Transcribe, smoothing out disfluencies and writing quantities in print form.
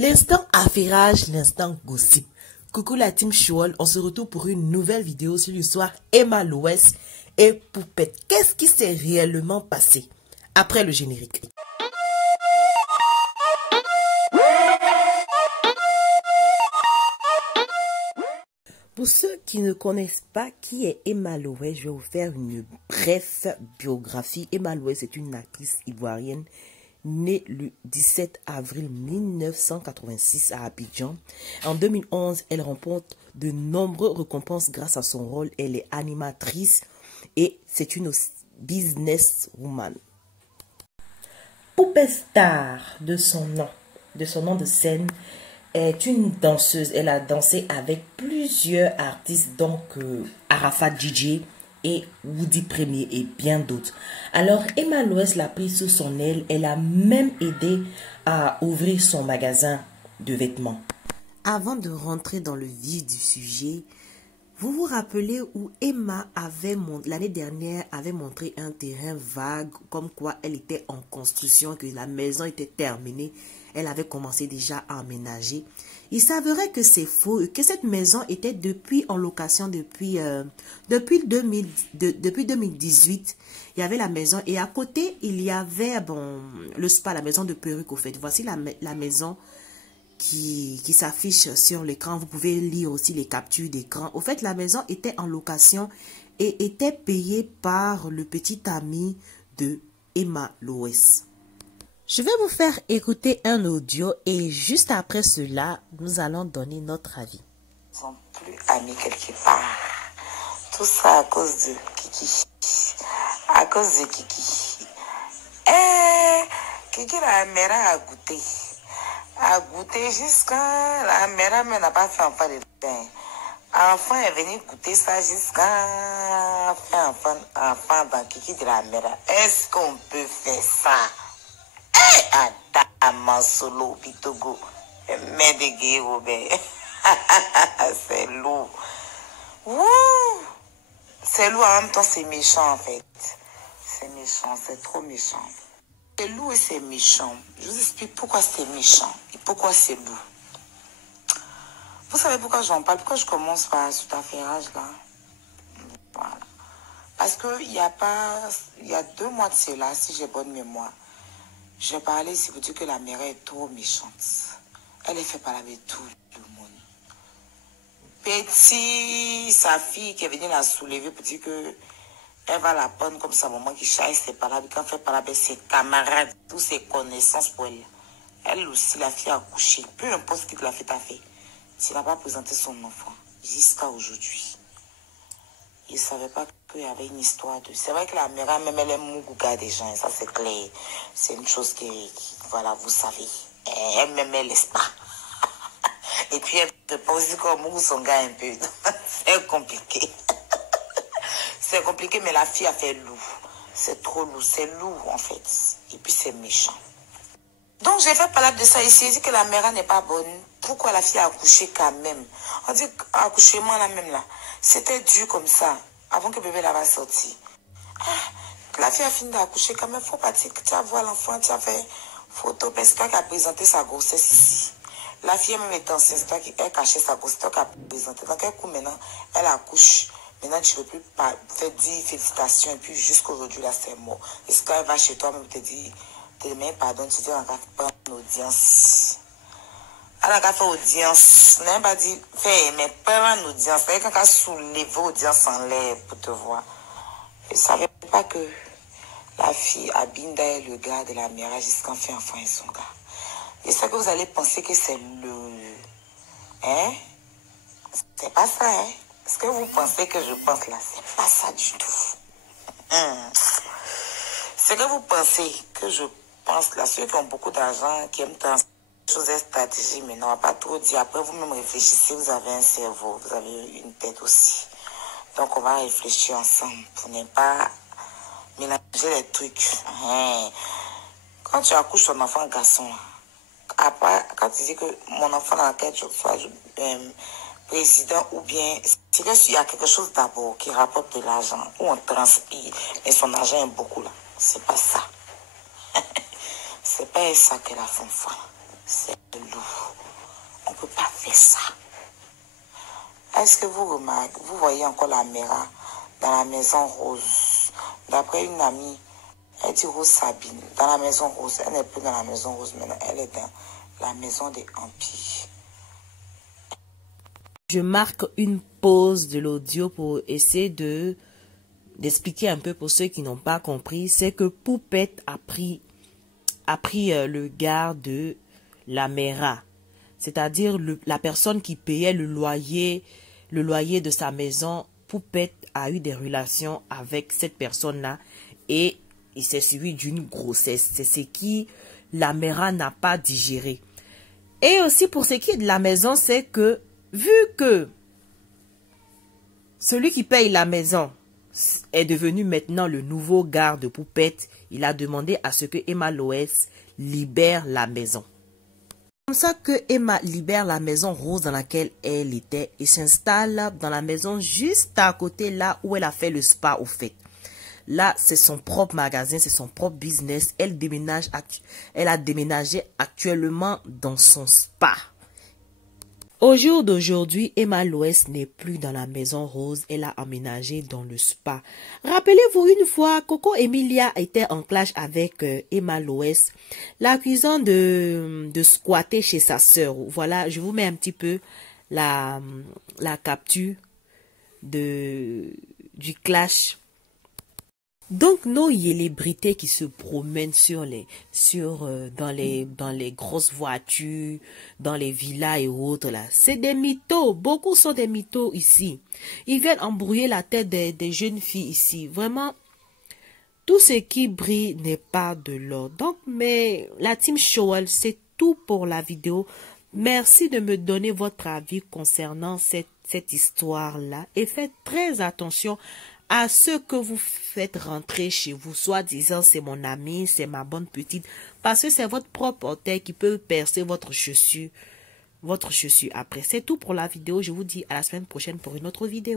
L'instant affairage, l'instant gossip. Coucou la team Chouol, on se retrouve pour une nouvelle vidéo sur l'histoire Emma Loès et Poupette. Qu'est-ce qui s'est réellement passé après le générique? Pour ceux qui ne connaissent pas qui est Emma Loès, je vais vous faire une brève biographie. Emma Loès est une actrice ivoirienne née le 17 avril 1986 à Abidjan. En 2011, elle remporte de nombreuses récompenses grâce à son rôle. Elle est animatrice et c'est une businesswoman. Poupette Star de son nom de scène, est une danseuse. Elle a dansé avec plusieurs artistes, donc Arafat DJ et Woody Premier et bien d'autres. Alors Emma Loès l'a pris sous son aile. Elle a même aidé à ouvrir son magasin de vêtements. Avant de rentrer dans le vif du sujet, vous vous rappelez où Emma l'année dernière avait montré un terrain vague, comme quoi elle était en construction, que la maison était terminée. Elle avait commencé déjà à emménager. Il s'avérait que c'est faux, que cette maison était en location depuis 2018. Il y avait la maison et à côté, il y avait le spa, la maison de perruque au fait. Voici la maison qui s'affiche sur l'écran. Vous pouvez lire aussi les captures d'écran. Au fait, la maison était en location et était payée par le petit ami de Emma Loès. Je vais vous faire écouter un audio et juste après cela, nous allons donner notre avis. Ils ne sont plus amis quelque part. Tout ça à cause de Kiki. À cause de Kiki. Kiki, la mère a goûté. A goûté jusqu'à... La mère même n'a pas fait enfant de pain. Enfant est venu goûter ça jusqu'à... Faire enfant dans Kiki de la mère. Est-ce qu'on peut faire ça? Adama solo pitogo mais de gay Robert. C'est lourd. C'est lourd en même temps, c'est méchant en fait. C'est méchant, c'est trop méchant. C'est lourd et c'est méchant. Je vous explique pourquoi c'est méchant et pourquoi c'est lourd. Vous savez pourquoi j'en parle? Pourquoi je commence par cet affairage là? Voilà. Parce que il y a 2 mois de cela, si j'ai bonne mémoire, j'ai parlé ici pour dire que la mère est trop méchante. Elle est fait parler avec tout le monde. Petit, sa fille qui est venue la soulever pour dire que elle va la prendre comme sa maman qui chasse ses parler. Quand elle fait parler avec ses camarades, toutes ses connaissances pour elle. Elle aussi, la fille a accouché. Peu importe ce que la fille a fait. Tu n'a pas présenté son enfant jusqu'à aujourd'hui. Il ne savait pas qu'il y avait une histoire de... C'est vrai que la mère, même elle aime Mougouga des gens, et ça c'est clair. C'est une chose qui, voilà, vous savez. Elle-même, elle laisse pas. Et puis, elle ne peut pas aussi comme Mougou son gars un peu. C'est compliqué. C'est compliqué, mais la fille a fait lourd. C'est trop lourd. C'est lourd, en fait. Et puis, c'est méchant. Donc, j'ai fait parler de ça ici. J'ai dit que la mère n'est pas bonne. Pourquoi la fille a accouché quand même? On dit accouchement là même là. C'était dur comme ça. Avant que bébé là va sortir. La fille a fini d'accoucher quand même. Faut pas dire que tu as vu l'enfant, tu as fait photo. C'est toi qui a présenté sa grossesse ici. La fille même est enceinte. C'est toi qui a caché sa grossesse. C'est toi qui a présenté. Donc, quel coup maintenant, elle accouche. Maintenant, tu ne peux plus faire dire félicitations. Et puis, jusqu'aujourd'hui, là, c'est mort. Est-ce qu'elle va chez toi même te dire, te demander pardon, tu dis, on va prendre une audience. Elle a fait audience. Elle n'a pas dit, fais, mais pas une audience. Elle a soulevé audience en l'air pour te voir. Je ne savais pas que la fille abîme le gars de la mère jusqu'à faire enfant et son gars. Et ça que vous allez penser que c'est le... Hein? C'est pas ça, hein? Ce que vous pensez que je pense là, c'est pas ça du tout. Ce que vous pensez que je pense là, ceux qui ont beaucoup d'argent, qui aiment tant choses et stratégies, mais non, on va pas trop dire. Après, vous-même réfléchissez, vous avez un cerveau, vous avez une tête aussi. Donc, on va réfléchir ensemble pour ne pas mélanger les trucs. Quand tu accouches ton enfant garçon, après, quand tu dis que mon enfant dans lequel je sois président ou bien, c'est qu'il y a quelque chose d'abord qui rapporte de l'argent, où on transpire, mais son argent est beaucoup là. C'est pas ça. C'est pas ça que la femme fait. C'est lourd. ça. Est-ce que vous remarquez, vous voyez encore la Mera dans la maison rose? D'après une amie, elle dit Rose Sabine, dans la maison rose. Elle n'est plus dans la maison rose maintenant, elle est dans la maison des Empires. Je marque une pause de l'audio pour essayer d'expliquer un peu pour ceux qui n'ont pas compris. C'est que Poupette a pris le garde de la Mera, c'est-à-dire la personne qui payait le loyer de sa maison. Poupette a eu des relations avec cette personne-là et il s'est suivi d'une grossesse. C'est ce qui la Mera n'a pas digéré. Et aussi pour ce qui est de la maison, c'est que vu que celui qui paye la maison est devenu maintenant le nouveau garde de Poupette, il a demandé à ce que Emma Loès libère la maison. C'est comme ça que Emma libère la maison rose dans laquelle elle était et s'installe dans la maison juste à côté là où elle a fait le spa au fait. Là, c'est son propre magasin, c'est son propre business. Elle a déménagé actuellement dans son spa. Au jour d'aujourd'hui, Emma Loès n'est plus dans la maison rose, elle a emménagé dans le spa. Rappelez-vous une fois, Coco Emilia était en clash avec Emma Loès, l'accusant de squatter chez sa sœur. Voilà, je vous mets un petit peu la capture du clash. Donc, nos célébrités qui se promènent dans les grosses voitures, dans les villas et autres là, c'est des mythos. Beaucoup sont des mythos ici. Ils viennent embrouiller la tête des jeunes filles ici. Vraiment, tout ce qui brille n'est pas de l'or. Donc, mais la team Shoal, c'est tout pour la vidéo. Merci de me donner votre avis concernant cette histoire-là. Et faites très attention à ce que vous faites rentrer chez vous, soit disant c'est mon ami, c'est ma bonne petite, parce que c'est votre propre orteil qui peut percer votre chaussure après. C'est tout pour la vidéo, je vous dis à la semaine prochaine pour une autre vidéo.